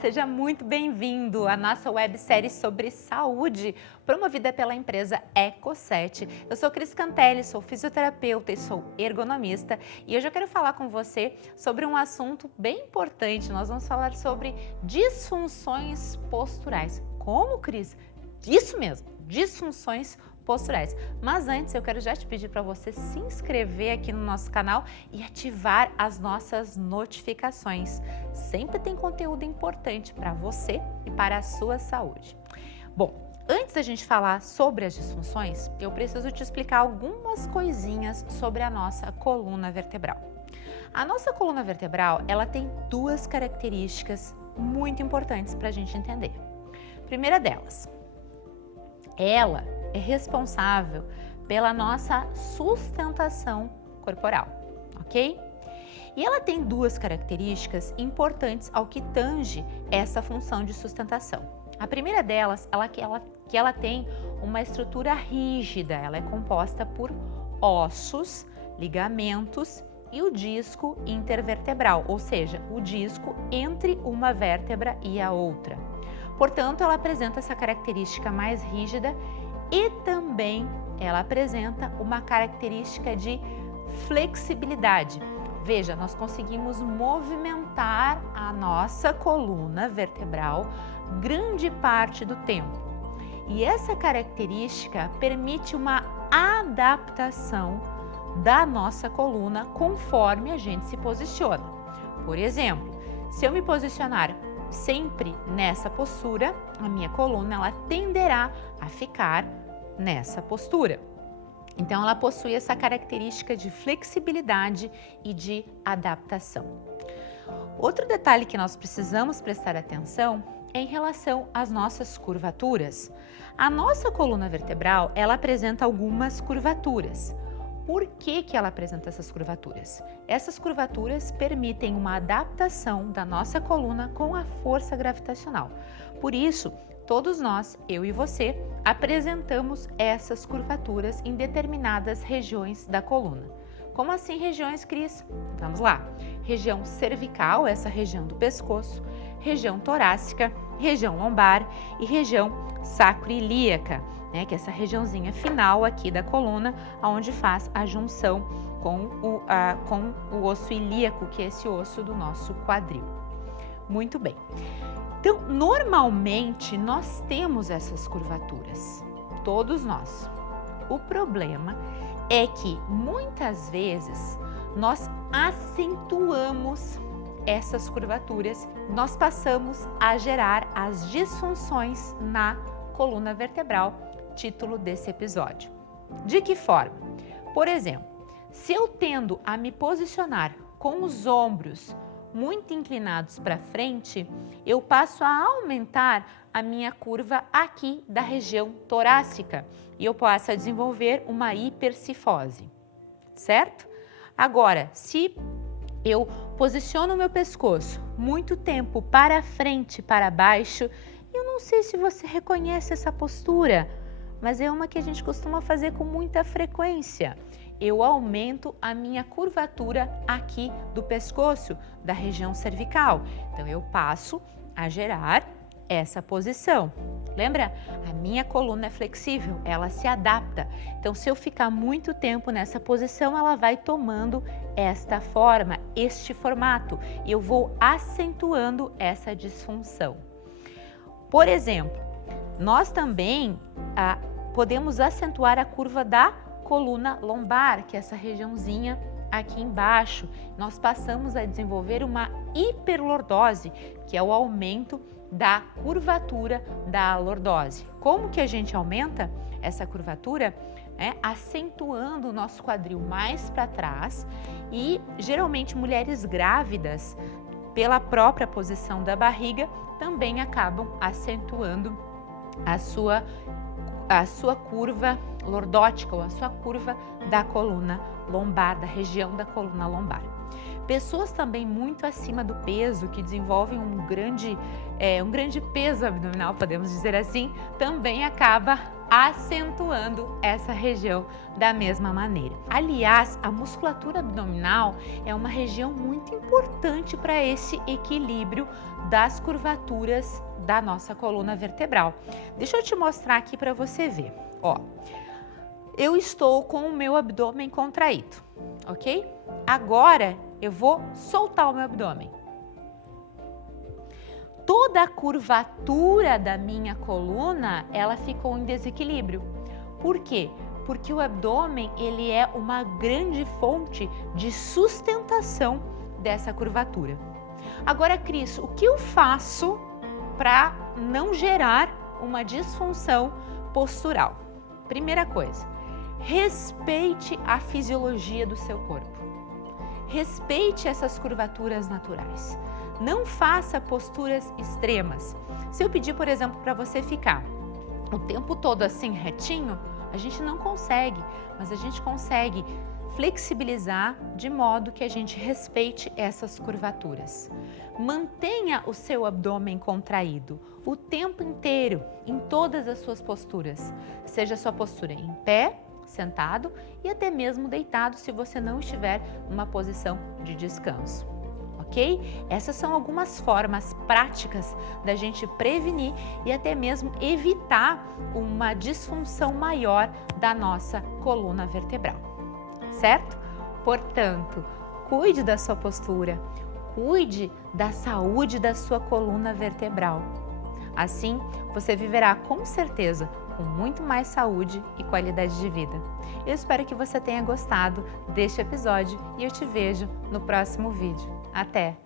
seja muito bem-vindo à nossa websérie sobre saúde, promovida pela empresa Eco7. Eu sou Cris Cantelli, sou fisioterapeuta e sou ergonomista e hoje eu quero falar com você sobre um assunto bem importante. Nós vamos falar sobre disfunções posturais. Como, Cris? Isso mesmo, disfunções posturais. Mas antes eu quero já te pedir para você se inscrever aqui no nosso canal e ativar as nossas notificações. Sempre tem conteúdo importante para você e para a sua saúde. Bom, antes da gente falar sobre as disfunções, eu preciso te explicar algumas coisinhas sobre a nossa coluna vertebral. A nossa coluna vertebral, ela tem duas características muito importantes para a gente entender. Primeira delas, ela é responsável pela nossa sustentação corporal, ok? E ela tem duas características importantes ao que tange essa função de sustentação. A primeira delas, que ela tem uma estrutura rígida, ela é composta por ossos, ligamentos e o disco intervertebral, ou seja, o disco entre uma vértebra e a outra. Portanto, ela apresenta essa característica mais rígida e também ela apresenta uma característica de flexibilidade. Veja, nós conseguimos movimentar a nossa coluna vertebral grande parte do tempo. E essa característica permite uma adaptação da nossa coluna conforme a gente se posiciona. Por exemplo, se eu me posicionar sempre nessa postura, a minha coluna ela tenderá a ficar nessa postura. Então, ela possui essa característica de flexibilidade e de adaptação. Outro detalhe que nós precisamos prestar atenção é em relação às nossas curvaturas. A nossa coluna vertebral, ela apresenta algumas curvaturas. Por que ela apresenta essas curvaturas? Essas curvaturas permitem uma adaptação da nossa coluna com a força gravitacional. Por isso, todos nós, eu e você, apresentamos essas curvaturas em determinadas regiões da coluna. Como assim regiões, Cris? Vamos lá. Região cervical, essa região do pescoço, região torácica, região lombar e região sacroiliaca, que é essa regiãozinha final aqui da coluna, onde faz a junção com o osso ilíaco, que é esse osso do nosso quadril. Muito bem. Então, normalmente, nós temos essas curvaturas, todos nós. O problema é que, muitas vezes, nós acentuamos essas curvaturas, nós passamos a gerar as disfunções na coluna vertebral, título desse episódio. De que forma? Por exemplo, se eu tendo a me posicionar com os ombros muito inclinados para frente, eu passo a aumentar a minha curva aqui da região torácica e eu passo a desenvolver uma hipercifose, certo? Agora, se eu posiciono o meu pescoço muito tempo para frente, para baixo, eu não sei se você reconhece essa postura, mas é uma que a gente costuma fazer com muita frequência. Eu aumento a minha curvatura aqui do pescoço, da região cervical. Então, eu passo a gerar essa posição. Lembra? A minha coluna é flexível, ela se adapta. Então, se eu ficar muito tempo nessa posição, ela vai tomando esta forma, este formato. E eu vou acentuando essa disfunção. Por exemplo, nós também podemos acentuar a curva da coluna lombar, que é essa regiãozinha aqui embaixo. Nós passamos a desenvolver uma hiperlordose, que é o aumento da curvatura da lordose. Como que a gente aumenta essa curvatura? Acentuando o nosso quadril mais para trás e geralmente mulheres grávidas, pela própria posição da barriga, também acabam acentuando a sua curva lordótica ou a sua curva da coluna lombar, da região da coluna lombar. Pessoas também muito acima do peso, que desenvolvem um grande peso abdominal, podemos dizer assim, também acaba acentuando essa região da mesma maneira. Aliás, a musculatura abdominal é uma região muito importante para esse equilíbrio das curvaturas da nossa coluna vertebral. Deixa eu te mostrar aqui para você ver. Ó, eu estou com o meu abdômen contraído, ok? Agora eu vou soltar o meu abdômen. Toda a curvatura da minha coluna, ela ficou em desequilíbrio. Por quê? Porque o abdômen, ele é uma grande fonte de sustentação dessa curvatura. Agora, Cris, o que eu faço para não gerar uma disfunção postural? Primeira coisa, respeite a fisiologia do seu corpo. Respeite essas curvaturas naturais. Não faça posturas extremas. Se eu pedir, por exemplo, para você ficar o tempo todo assim retinho, a gente não consegue, mas a gente consegue flexibilizar de modo que a gente respeite essas curvaturas. Mantenha o seu abdômen contraído o tempo inteiro, em todas as suas posturas, seja a sua postura em pé, sentado e até mesmo deitado, se você não estiver numa posição de descanso. Ok? Essas são algumas formas práticas da gente prevenir e até mesmo evitar uma disfunção maior da nossa coluna vertebral, certo? Portanto, cuide da sua postura, cuide da saúde da sua coluna vertebral. Assim, você viverá com certeza com muito mais saúde e qualidade de vida. Eu espero que você tenha gostado deste episódio e eu te vejo no próximo vídeo. Até!